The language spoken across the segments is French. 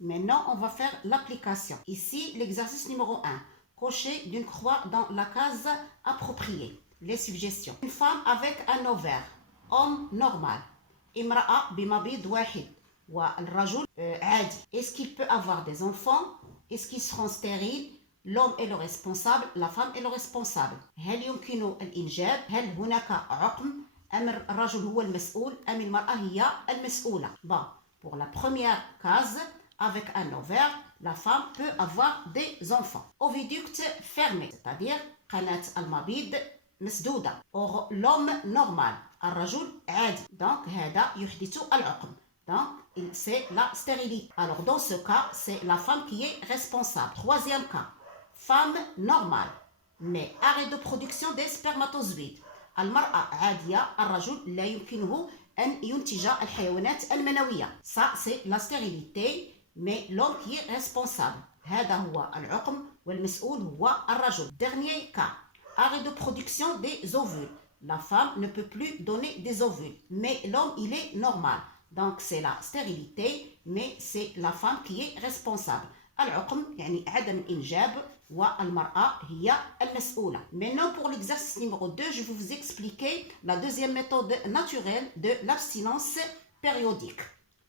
Maintenant, on va faire l'application. Ici, l'exercice numéro 1. Cocher d'une croix dans la case appropriée. Les suggestions. Une femme avec un ovaire. Homme normal. امرأة بمبيض واحد. والرجل عادي. Est-ce qu'il peut avoir des enfants? Est-ce qu'ils seront stériles? L'homme est le responsable, la femme est le responsable. هل يمكن الإنجاب؟ هل هناك عقم؟ أم الرجل هو المسؤول؟ أم المرأة هي المسؤولة؟ Bon, pour la première case, avec un ovaire, la femme peut avoir des enfants. Oviducte fermé, c'est-à-dire قناة المبيض مسدودة. Or, l'homme normal, الرجل عادي. Donc, هذا يحدث العقم. Donc, c'est la stérilité. Alors, dans ce cas, c'est la femme qui est responsable. Troisième cas, femme normale, mais arrêt de production des spermatozoïdes. المرأة عادية، الرجل لا يمكنه أن ينتج الحيوانات المنوية. Ça, c'est la stérilité, mais l'homme qui est responsable. هذا هو العقم والمسؤول هو الرجل. Dernier cas, arrêt de production des ovules. La femme ne peut plus donner des ovules, mais l'homme, il est normal. Donc, c'est la stérilité, mais c'est la femme qui est responsable. العقم يعني عدم الإنجاب والمرأة هي المسؤولة. Maintenant, pour l'exercice numéro 2, je vais vous expliquer la deuxième méthode naturelle de l'abstinence périodique.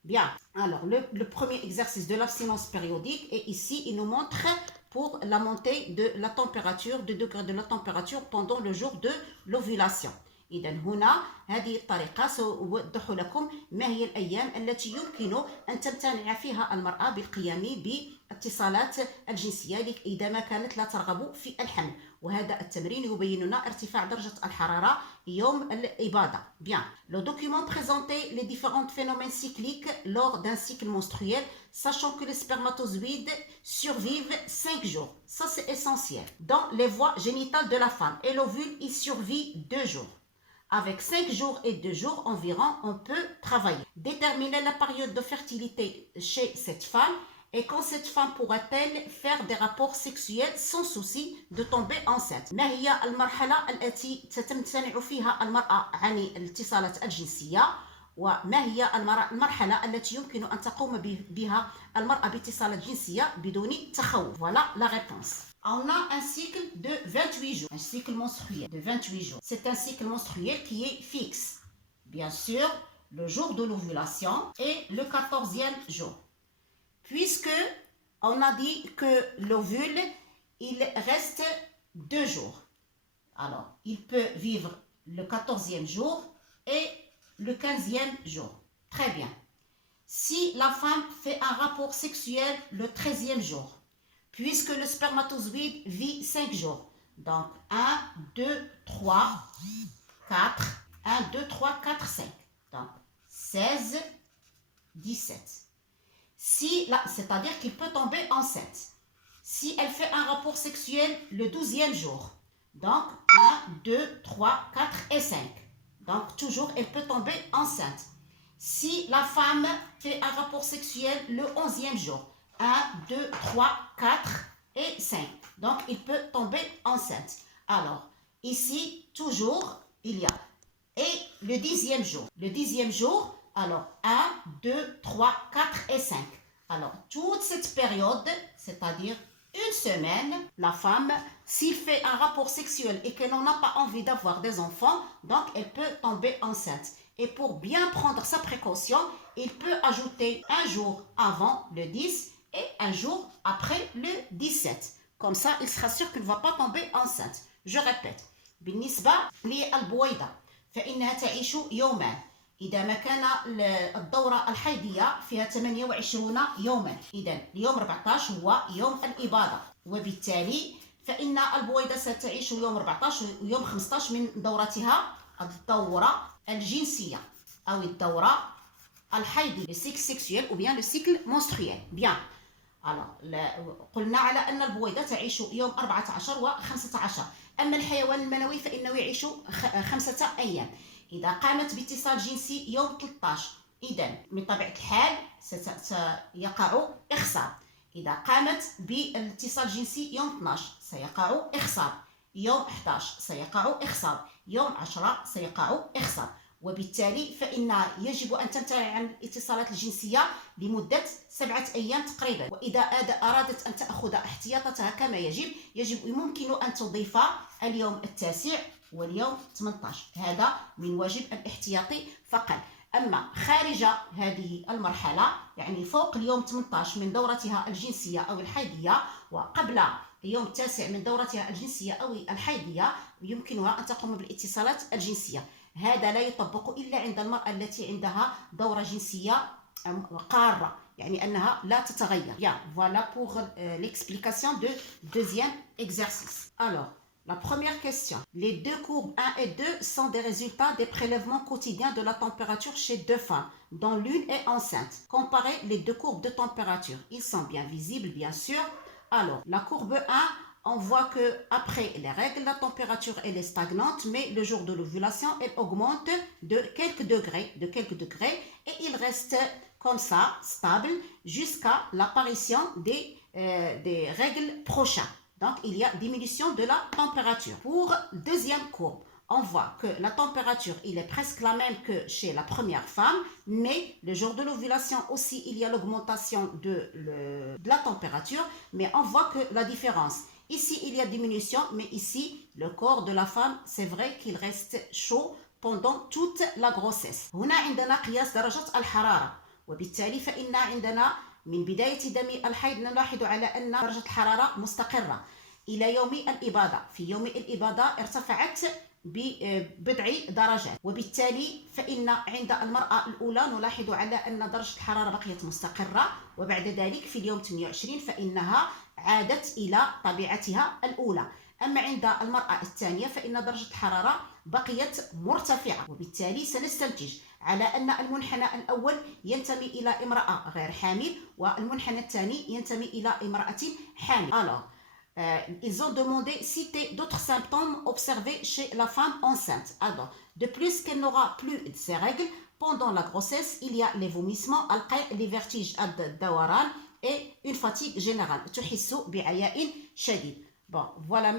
Bien, alors le premier exercice de l'abstinence périodique, et ici, il nous montre pour la montée de la température, de degré de la température pendant le jour de l'ovulation. إذا هنا هذه الطريقة سأوضح لكم ما هي الأيام التي يمكن أن تمتنع فيها المرأة بالقيام باتصالات الجنسية إذا ما كانت لا ترغب في الحمل. وهذا التمرين يبين لنا ارتفاع درجة الحرارة يوم الإباضة. Bien. Le document présentait les différents phénomènes cycliques lors d'un cycle menstruel, sachant que les spermatozoïdes survivent 5 jours. Ça, c'est essentiel. Dans les voies génitales de la femme, et l'ovule, il survit 2 jours. Avec 5 jours et 2 jours environ, on peut travailler. Déterminer la période de fertilité chez cette femme et quand cette femme pourra-t-elle faire des rapports sexuels sans souci de tomber enceinte. ما هي المرحلة التي تمتنع فيها المرأة عن الاتصالات الجنسية وما هي المرحلة التي يمكن أن تقوم بها المرأة باتصالات جنسية بدون تخوف. Voilà la réponse. On a un cycle de 28 jours, un cycle menstruel de 28 jours. C'est un cycle menstruel qui est fixe. Bien sûr, le jour de l'ovulation et le 14e jour. Puisque on a dit que l'ovule, il reste 2 jours. Alors, il peut vivre le 14e jour et le 15e jour. Très bien. Si la femme fait un rapport sexuel le 13e jour, puisque le spermatozoïde vit 5 jours. Donc, 1, 2, 3, 4. 1, 2, 3, 4, 5. Donc, 16, 17. C'est-à-dire qu'il peut tomber enceinte. Si elle fait un rapport sexuel le 12e jour. Donc, 1, 2, 3, 4 et 5. Donc, toujours, elle peut tomber enceinte. Si la femme fait un rapport sexuel le 11e jour. 1, 2, 3, 4 et 5. Donc, il peut tomber enceinte. Alors, ici, toujours, il y a. Et le 10e jour. Le 10e jour, alors, 1, 2, 3, 4 et 5. Alors, toute cette période, c'est-à-dire une semaine, la femme, s'il fait un rapport sexuel et qu'elle n'en a pas envie d'avoir des enfants, donc elle peut tomber enceinte. Et pour bien prendre sa précaution, il peut ajouter un jour avant le 10 et un jour après le 17. Comme ça, il sera sûr qu'il ne va pas tomber enceinte. Je répète. بالنسبة للبويضة فإنها تعيش يوما. إذا ما كان الدورة الحيضية فيها 28 يوما. إذا اليوم 14 هو يوم الإباضة. وبالتالي فإن البويضة ستعيش يوم 14 ويوم 15 من دورتها الدورة الجنسية أو الدورة الحيضي. Le cycle sexuel ou bien le cycle menstruel. Bien. Alors, قلنا على أن البويضة تعيش يوم 14 و 15. أما الحيوان المنوي فإنه يعيش 5 أيام. إذا قامت باتصال جنسي يوم 13 إذا من طبيعة الحال سيقع إخصاب. إذا قامت بالاتصال جنسي يوم 12 سيقع إخصاب. يوم 11 سيقع إخصاب. يوم 10 سيقع إخصاب. وبالتالي فإن يجب أن تمتنع عن الاتصالات الجنسية لمدة 7 أيام تقريبا. وإذا أرادت أن تأخذ احتياطاتها كما يجب يمكن أن تضيف اليوم 9 واليوم 18. هذا من واجب الاحتياطي فقط. أما خارج هذه المرحلة يعني فوق اليوم 18 من دورتها الجنسية أو الحيضية وقبل يوم 9 من دورتها الجنسية أو الحيضية يمكنها أن تقوم بالاتصالات الجنسية. هذا لا يطبق إلا عند المرأة التي عندها دورة جنسية قارة يعني أنها لا تتغير. Bien, voilà pour l'explication du deuxième exercice. Alors, la première question. Les deux courbes 1 et 2 sont des résultats des prélèvements quotidiens de la température chez deux femmes, dont l'une est enceinte. Comparez les deux courbes de température. Ils sont bien visibles, bien sûr. Alors, la courbe 1, on voit que après les règles, la température elle est stagnante, mais le jour de l'ovulation, elle augmente de quelques degrés, et il reste comme ça, stable, jusqu'à l'apparition des règles prochaines. Donc, il y a diminution de la température. Pour deuxième courbe, on voit que la température, il est presque la même que chez la première femme, mais le jour de l'ovulation aussi, il y a l'augmentation de la température, mais on voit que la différence, ici, il y a diminution, mais ici, le corps de la femme, c'est vrai qu'il reste chaud pendant toute la grossesse. هنا عندنا قياس درجة الحرارة، وبالتالي فإن عندنا من بداية دم الحيض نلاحظ على أن درجة الحرارة مستقرة إلى يوم الإباضة. في يوم الإباضة ارتفعت ببضع درجات، وبالتالي فإن عند المرأة الأولى نلاحظ على أن درجة الحرارة بقيت مستقرة، وبعد ذلك في اليوم 28 فإنها عادت إلى طبيعتها الأولى. أما عند المرأة الثانية فإن درجة الحرارة بقيت مرتفعة، وبالتالي سنستنتج على أن المنحنى الأول ينتمي إلى امرأة غير حامل والمنحنى الثاني ينتمي إلى امرأة حامل. Alors, ils ont demandé citer d'autres symptômes observés chez la femme enceinte. Alors, de plus qu'elle n'aura plus ses règles pendant la grossesse, il y a les vomissements, les vertiges الدوران et une fatigue générale. تحس بعياء شديد. Bon, voilà.